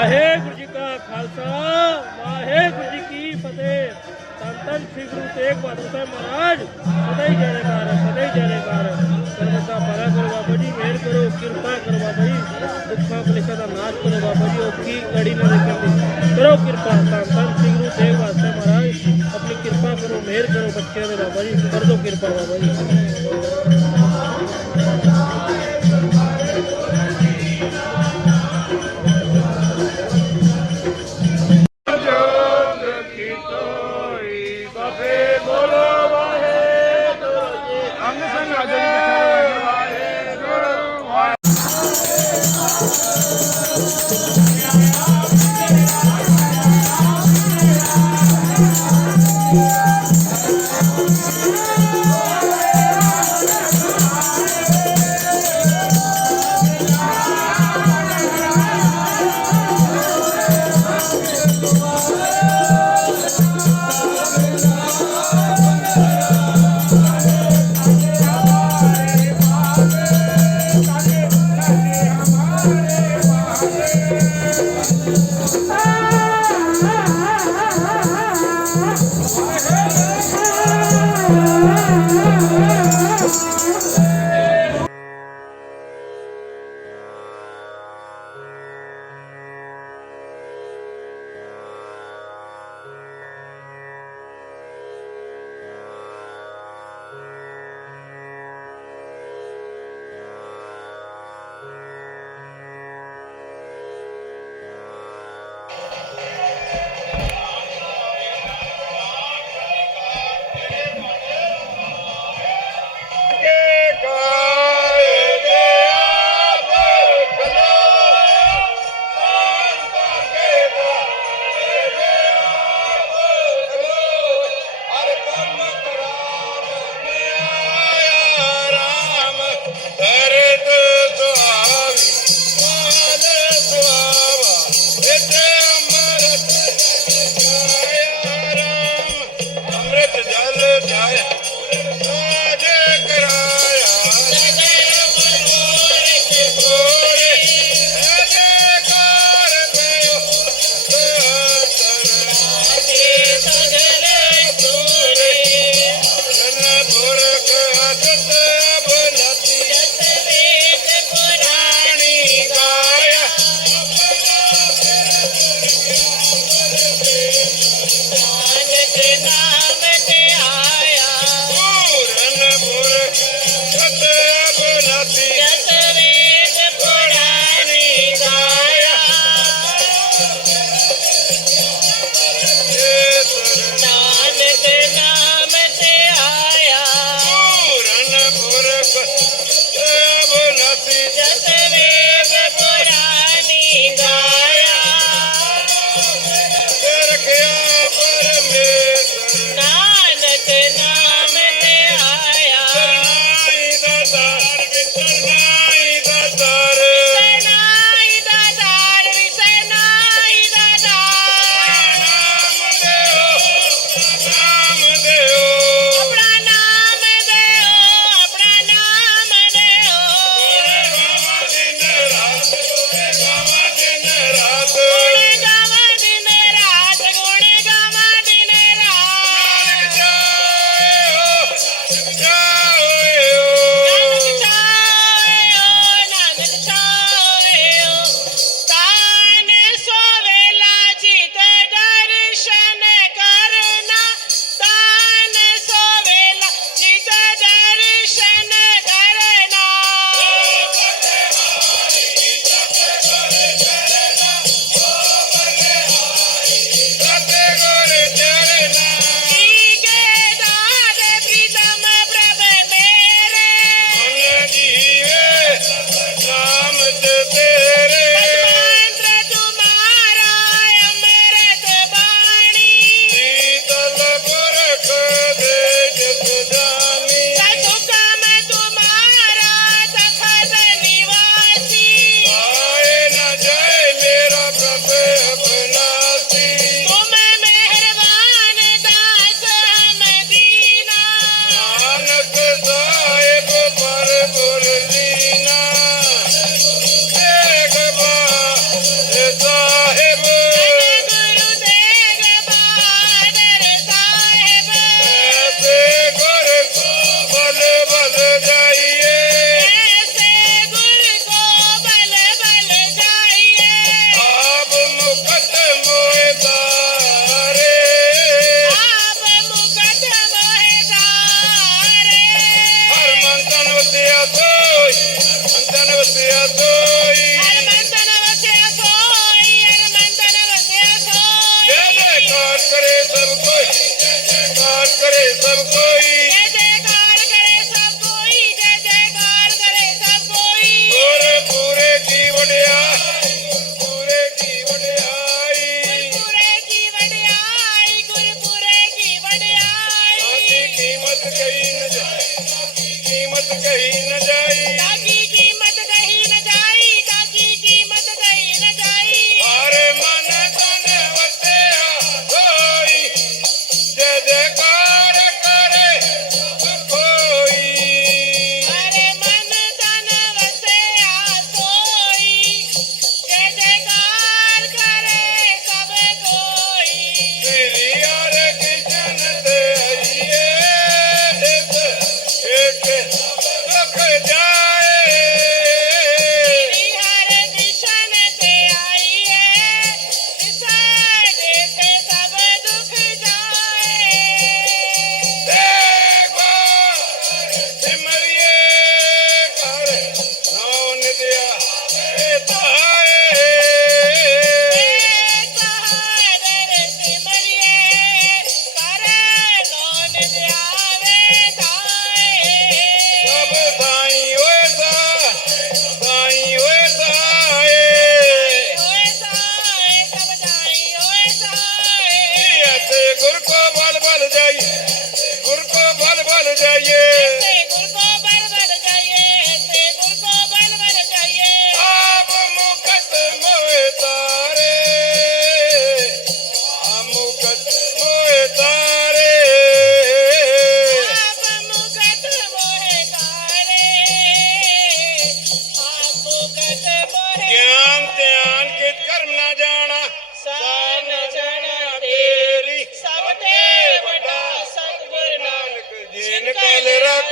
ਵਾਹਿਗੁਰੂ ਜੀ ਕਾ ਖਾਲਸਾ ਵਾਹਿਗੁਰੂ ਜੀ ਕੀ ਫਤਿਹ। ਧੰਨ ਧੰਨ ਸ੍ਰੀ ਗੁਰੂ ਤੇਗ ਬਹਾਦਰ ਸਾਹਿਬ ਮਹਾਰਾਜ ਸਦਾ ਹੀ ਜੈਕਾਰ ਹੈ, ਸਦਾ ਹੀ ਜੈਕਾਰ। ਸਰਬਤਾ ਭਲਾ ਕਰੋ ਬਾਬਾ ਜੀ ਮਿਹਰ ਕਰੋ ਕਿਰਪਾ ਕਰੋ ਬਾਬਾ ਜੀ। ਦੁੱਖਾਂ ਕਲੇਸ਼ਾਂ ਦਾ ਨਾਸ਼ ਕਰੋ ਬਾਬਾ ਜੀ ਔਖੀ ਲੜੀ ਨਾ ਦੇਖਣ ਦੀ। ਕਰੋ ਕਿਰਪਾ ਧੰਨ ਧੰਨ ਸ੍ਰੀ ਗੁਰੂ ਤੇਗ ਬਹਾਦਰ ਸਾਹਿਬ ਮਹਾਰਾਜ। ਆਪਣੀ ਕਿਰਪਾ ਕਰੋ ਮਿਹਰ ਕਰੋ ਬੱਚਿਆਂ ਦੇ ਬਾਬਾ ਜੀ ਕਰ ਦਿਓ ਕਿਰਪਾ ਬਾਬਾ ਜੀ। पूरब जब नसी जस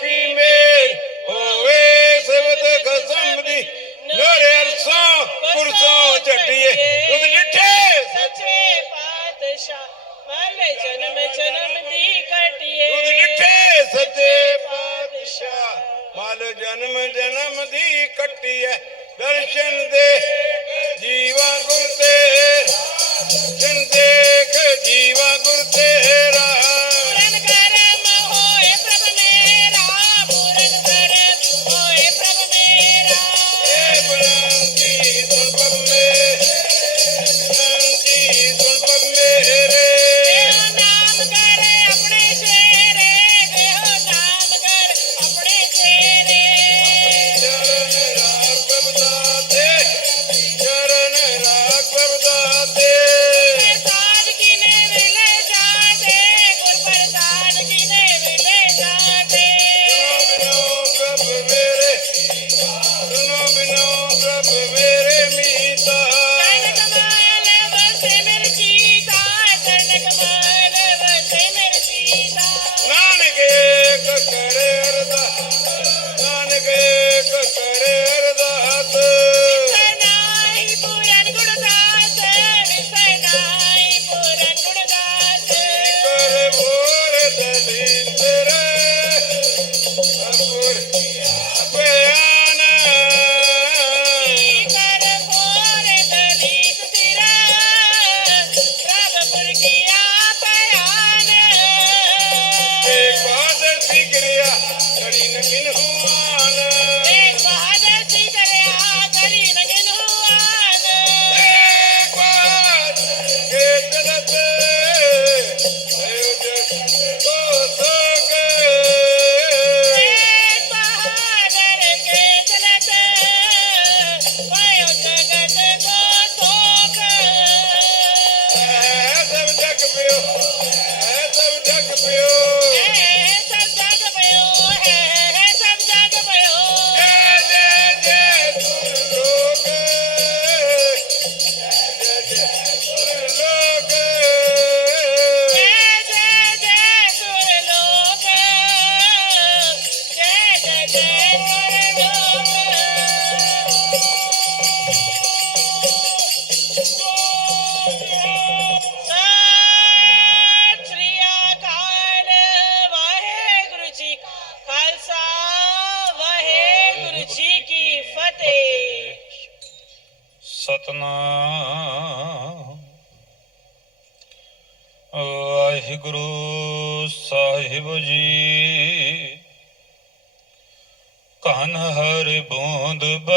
happy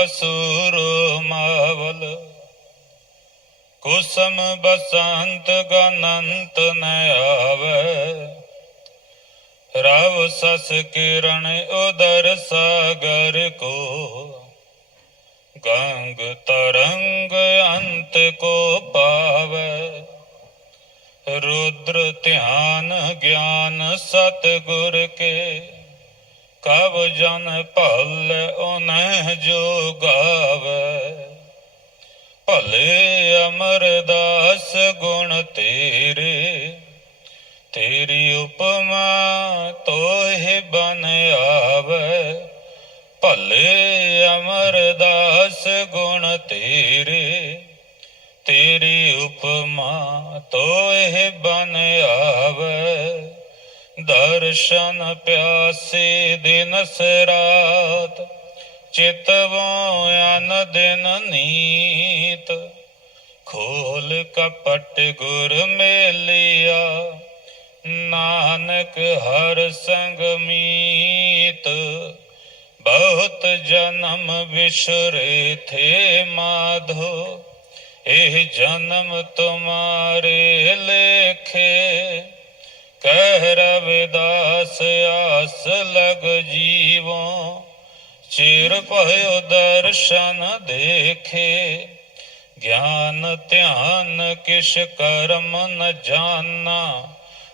ਸੂਰ ਬਸੁਰੋ ਮਾਵਲ, ਕੁਸਮ ਬਸੰਤ ਗਨੰਤ ਨ ਆਵੇ। ਰਵ ਸਸ ਕਿਰਣ ਉਦਰ ਸਾਗਰ ਕੋ, ਗੰਗ ਤਰੰਗ ਅੰਤ ਕੋ ਪਾਵੇ। ਰੁद्र ਧਿਆਨ ਗਿਆਨ ਸਤ ਗੁਰ ਕੇ ਕਬ ਜਨ ਭਲ ਉਹਨਹਿ ਜੋ ਗਾਵੇ। ਭਲੇ ਅਮਰਦਾਸ ਗੁਣ ਤੇਰੇ, ਤੇਰੀ ਉਪਮਾ ਤੋਹਿ ਬਨ ਆਵੇ। ਭਲੇ ਅਮਰਦਾਸ ਗੁਣ ਤੇਰੇ, ਤੇਰੀ ਉਪਮਾ ਤੋਹਿ ਬਨ ਆਵੇ। ਦਰਸ਼ਨ ਪਿਆਸੇ ਦਿਨਸ ਰਾਤ ਚਿਤਵੋ ਅਨ ਦਿਨ ਨੀਤ। ਖੋਲ ਕਪਟ ਗੁਰ ਮੇਲਿਆ, ਨਾਨਕ ਹਰ ਸੰਗ ਮੀਤ। ਬਹੁਤ ਜਨਮ ਵਿਸਰੇ ਥੇ ਮਾਧੋ, ਇਹ ਜਨਮ ਤੁਮਾਰੇ ਲੇਖੇ। ਕਹਿ ਰਵਿਦਾਸ ਆਸ ਲਗ ਜੀਵੋ, ਚਿਰ ਭਇਓ ਦਰਸ਼ਨ ਦੇਖੇ। ਗਿਆਨ ਧਿਆਨ ਕਿਛ ਕਰਮ ਨ ਜਾਣਾ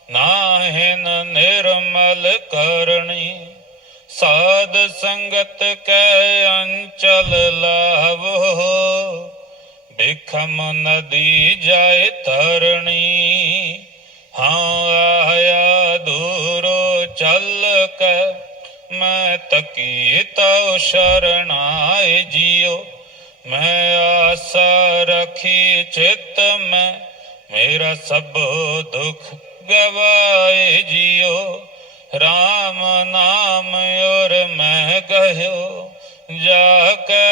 ਨਾਹਿਨ ਨਿਰਮਲ ਕਰਨੀ। ਸਾਧ ਸੰਗਤ ਕੈ ਅੰਚਲ ਲਾਵੋ, ਬਿਖਮ ਨਦੀ ਜਾਏ ਤਰਣੀ ਹਾਂ ਆਇਆ ਦੂਰੋ ਚੱਲ ਕੇ ਮੈਂ ਤਕੀ ਤਉ ਸ਼ਰਣਾਏ ਜਿਉ ਮੈਂ ਆਸਾ ਰਖੀ ਚਿਤ ਮੈਂ ਮੇਰਾ ਸਭ ਦੁਖ ਗਵਾਏ ਜਿਉ RAM ਨਾਮ ਔਰ ਮੈਂ ਕਹਿਓ ਜਾ ਕੈ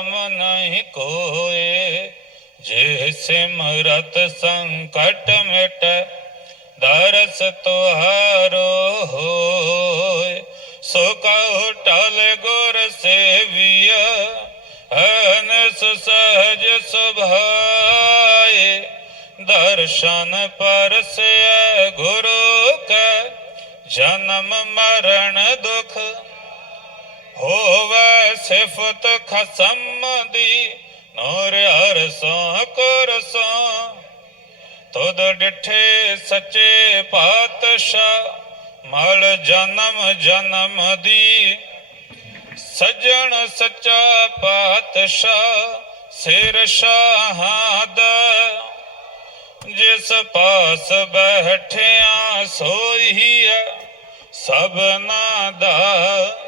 ਕਰਮ ਨਹੀਂ ਕੋਏ ਜੇ ਸਿਮਰਤ ਸੰਕਟ ਮਿਟੈ ਦਰਸ ਤੁਹਾਰੋ ਹੋਏ, ਸੋ ਕਹੋ ਟਲ ਗੁਰ ਸੇਵੀਆ ਅਨਸ ਸਹਜ ਸੁਭਾਏ। ਦਰਸ਼ਨ ਪਰਸੈ ਗੁਰੂ ਕੈ, ਜਨਮ ਮਰਨ ਦੁਖ ਹੋਵੇ ਸਿਫਤ ਖਸਮ ਦੀ, ਨੂਰ ਅਰਸੋਂ ਕੁਰਸੋਂ। ਤੁਧ ਡਿਠੇ ਸੱਚੇ ਪਾਤਸ਼ਾਹ, ਮਲ ਜਨਮ ਜਨਮ ਦੀ। ਸਜਣ ਸੱਚਾ ਪਾਤਸ਼ਾਹ, ਸਿਰ ਸ਼ਾਹਾਂ ਦਾ ਜਿਸ ਪਾਸ ਬੈਠਿਆ ਸੋਈ ਹੈ ਸਭਨਾ ਦਾ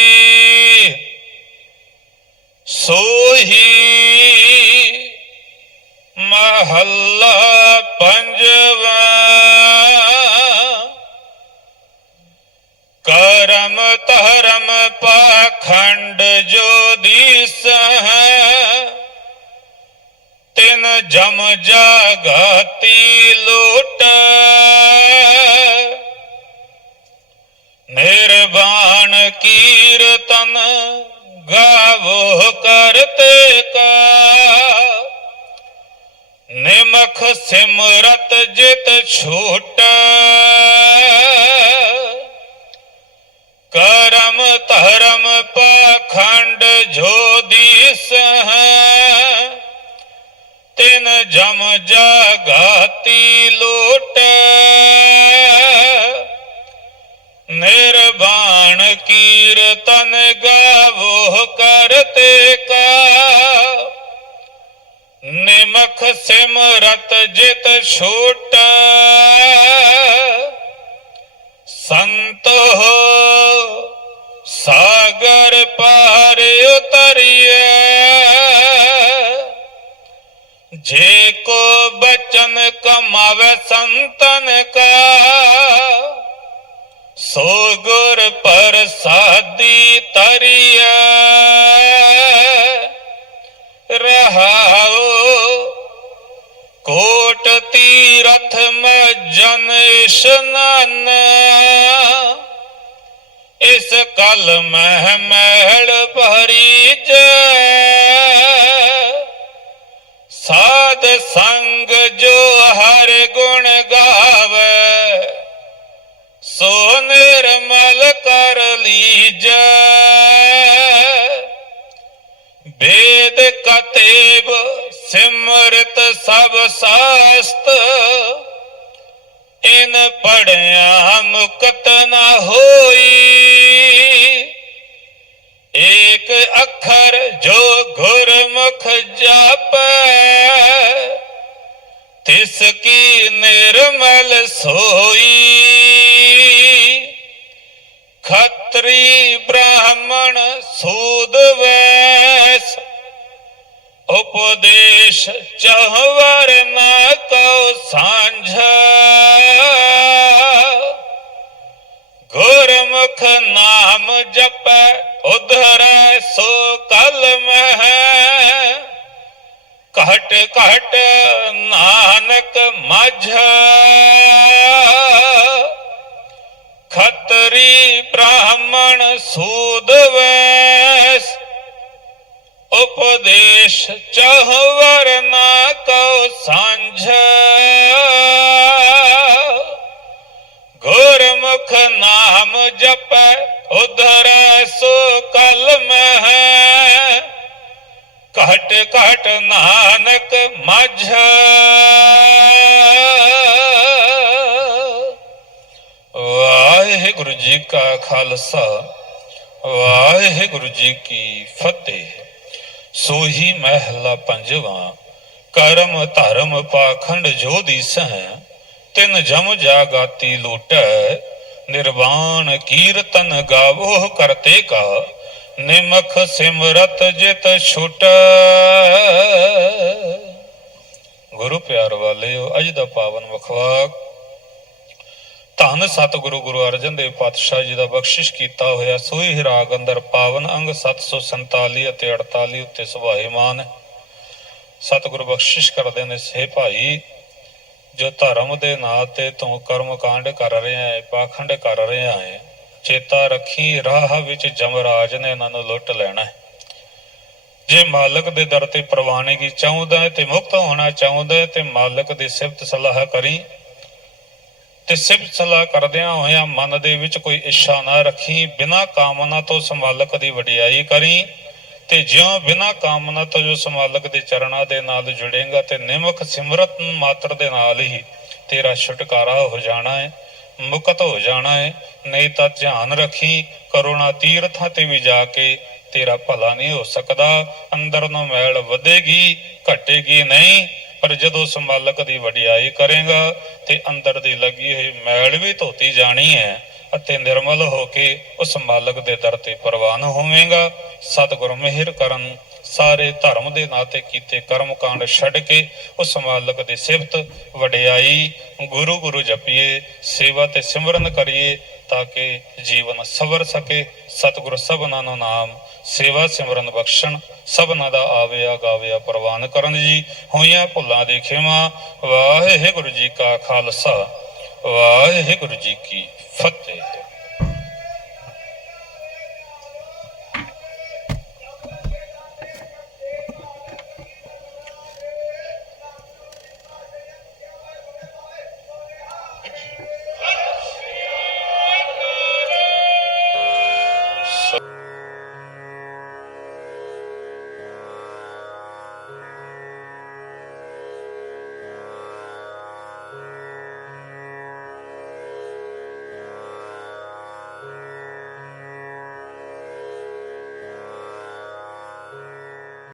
ਤਿਨ ਜਮ ਜਾਗਤੀ ਲੂਟ। ਨਿਰਵਾਣ ਕੀਰਤਨ ਗਾਵੋ ਕਰਤੇ ਕਾ। ਨਿਮਖ ਸਿਮਰਤ ਜਿਤ ਛੂਟ। ਕਰਮ ਧਰਮ ਪਾਖੰਡ ਜੋ ਦੀਸ ਹੈ ਤਿਨ ਜਮ ਜਾਗਾਤੀ ਲੂਟ। ਨਿਰਵਾਣ ਕੀਰਤਨ ਗਾਵੋ ਕਰਤੇ ਕਾ। ਨਿਮਖ ਸਿਮਰਤ ਜਿਤ ਛੂਟ। ਸੰਤੋ ਸਾਗਰ ਪਾਰ ਉਤਰੀਏ ਜੇ ਕੋ ਬਚਨ ਕਮਾਵੇ ਸੰਤਨ ਕਾ ਸੋ ਗੁਰ ਪ੍ਰਸਾਦੀ ਤਰੀਏ ਰਹਾਉ ਕੋਟ ਤੀਰਥ ਮਜਨ ਇਸ਼ਨਾਨ ਇਸ ਕਲ ਮਹਿ ਮਹਿਲ ਭਰੀ ਜੈ ਸਾਧ ਸੰਗ ਜੋ ਹਰ ਗੁਣ ਗਾਵੇ, ਸੋ ਨਿਰਮਲ ਕਰ ਲੀਜੈ। ਵੇਦ ਕਤੇਬ ਸਿਮਰਤ ਸਭ ਸਾਸਤ, ਇਨ ਪੜਿਆ ਮੁਕਤ ਨਾ ਹੋਈ। ਸੋਈ। ਖੱਤਰੀ ਬ੍ਰਾਹਮਣ ਸੂਦ ਵੈਸ, ਉਪਦੇਸ਼ ਚਹਵਰ ਨਾ ਕਉ ਸਾਂਝ। ਗੁਰਮੁਖ ਨਾਮ ਜਪੈ, ਉਧਰੈ ਸੋ ਕਲ ਮਹਿ। ਘਟ ਘਟ ਨਾਨਕ ਮਝ। ਖੱਤਰੀ ਬ੍ਰਾਹਮਣ ਸੂਦ ਵੈਸ, ਉਪਦੇਸ਼ ਚਹਵਰ ਨਾ ਕਉ ਸਾਂਝ। ਗੁਰਮੁਖ ਨਾਮ ਜਪੈ, ਉਧਰੈ ਸੋ ਕਲ ਮਹਿ। ਘਟ ਘਟ ਨਾਨਕ ਮਝ। ਵਾਹਿਗੁਰੂ ਜੀ ਕਾ ਖਾਲਸਾ, ਵਾਹਿਗੁਰੂ ਜੀ ਕੀ ਫਤਿਹ। ਸੋਹੀ ਮਹਿਲਾ ਪੰਜਵਾ, ਕਰਮ ਧਰਮ ਪਾਖੰਡ ਜੋ ਦੀਸੈ ਤਿਨ ਜਮ ਜਾਗਾਤੀ ਲੂਟੈ, ਨਿਰਵਾਣ ਕੀਰਤਨ ਗਾਵੋ ਕਰਤੇ ਕਾ, ਨਿਮਖ ਸਿਮਰਤ ਜਿਤ ਛੁਟ। ਗੁਰੂ ਪਿਆਰ ਵਾਲਿਓ, ਅੱਜ ਦਾ ਪਾਵਨ ਵਖਵਾਕ ਧੰਨ ਸਤਿਗੁਰੂ ਗੁਰੂ ਅਰਜਨ ਦੇਵ ਪਾਤਸ਼ਾਹ ਜੀ ਦਾ ਬਖਸ਼ਿਸ਼ ਕੀਤਾ ਹੋਇਆ ਸੋਈ ਹੀ ਅੰਦਰ ਪਾਵਨ ਅੰਗ 747 ਅਤੇ 48 ਉੱਤੇ ਸੁਭਾਏਮਾਨ। ਹੈ ਸਤਿਗੁਰੂ ਬਖਸ਼ਿਸ਼ ਕਰਦੇ ਨੇ ਸੇ ਭਾਈ, ਜੋ ਧਰਮ ਦੇ ਨਾਂ ਤੇ ਤੂੰ ਕਰਮ ਕਾਂਡ ਕਰ ਰਿਹਾ ਹੈ, ਪਾਖੰਡ ਕਰ ਰਿਹਾ ਹੈ, ਚੇਤਾ ਰੱਖੀ ਰਾਹ ਵਿੱਚ ਜਮਰਾਜ ਨੇ ਇਹਨਾਂ ਨੂੰ ਲੁੱਟ ਲੈਣਾ ਹੈ। ਜੇ ਮਾਲਕ ਦੇ ਦਰ ਤੇ ਪ੍ਰਵਾਨਗੀ ਚਾਹੁੰਦਾ ਹੈ ਤੇ ਮੁਕਤ ਹੋਣਾ ਚਾਹੁੰਦਾ ਹੈ ਤੇ ਮਾਲਕ ਦੀ ਸਿਫਤ ਸਲਾਹ ਕਰੀ ਤੇ ਸਿਫਤ ਸਲਾਹ ਕਰਦਿਆਂ ਹੋਇਆਂ ਮਨ ਦੇ ਵਿੱਚ ਕੋਈ ਇੱਛਾ ਨਾ ਰੱਖੀ, ਬਿਨਾਂ ਕਾਮਨਾ ਤੋਂ ਉਸ ਦੀ ਵਡਿਆਈ ਕਰੀ ਤੇ ਜਿਉਂ ਬਿਨਾਂ ਕਾਮਨਾ ਤੋਂ ਜੋ ਉਸ ਦੇ ਚਰਨਾਂ ਦੇ ਨਾਲ ਜੁੜੇਗਾ ਤੇ ਨਿਮਕ ਸਿਮਰਤ ਮਾਤਰ ਦੇ ਨਾਲ ਹੀ ਤੇਰਾ ਛੁਟਕਾਰਾ ਹੋ ਜਾਣਾ ਹੈ ਮੁਕਤ ਹੋ ਜਾਣਾ ਹੈ ਨਹੀਂ ਤਾਂ ਧਿਆਨ ਰੱਖੀ, ਕਰੋਨਾ ਤੀਰਥਾਂ ਤੇ ਵੀ ਜਾ ਕੇ ਤੇਰਾ ਭਲਾ ਨਹੀਂ ਹੋ ਸਕਦਾ ਅੰਦਰ ਨੂੰ ਮੈਲ ਵਧੇਗੀ, ਘਟੇਗੀ ਨਹੀਂ। ਪਰ ਜਦੋਂ ਉਸ ਦੀ ਵਡਿਆਈ ਕਰੇਗਾ ਤੇ ਅੰਦਰ ਦੀ ਲੱਗੀ ਹੋਈ ਮੈਲ ਵੀ ਧੋਤੀ ਜਾਣੀ ਹੈ ਅਤੇ ਨਿਰਮਲ ਹੋ ਕੇ ਉਸ ਮਾਲਕ ਦੇ ਦਰ ਤੇ ਪ੍ਰਵਾਨ ਹੋਵੇਂਗਾ, ਸਤਿਗੁਰ ਮਿਹਰ ਕਰਨ, ਸਾਰੇ ਧਰਮ ਦੇ ਨਾਤੇ ਕੀਤੇ ਕਰਮ ਕਾਂਡ ਛੱਡ ਕੇ ਉਸ ਮਾਲਕ ਦੀ ਸਿਫਤ, ਵਡਿਆਈ, ਗੁਰੂ ਗੁਰੂ ਜਪੀਏ, ਸੇਵਾ ਤੇ ਸਿਮਰਨ ਕਰੀਏ, ਤਾਂ ਕਿ ਜੀਵਨ ਸਵਰ ਸਕੇ, ਸਤਿਗੁਰ ਸਭਨਾਂ ਨੂੰ ਨਾਮ ਸੇਵਾ ਸਿਮਰਨ ਬਖਸ਼ਣ, ਸਭਨਾਂ ਦਾ ਆਵਿਆ ਗਾਵਿਆ ਪ੍ਰਵਾਨ ਕਰਨ ਜੀ, ਹੋਈਆਂ ਭੁੱਲਾਂ ਦੇ ਖਿਮਾ, ਵਾਹਿਗੁਰੂ ਜੀ ਕਾ ਖਾਲਸਾ, ਵਾਹਿਗੁਰੂ ਜੀ ਕੀ ਫਤਿਹ।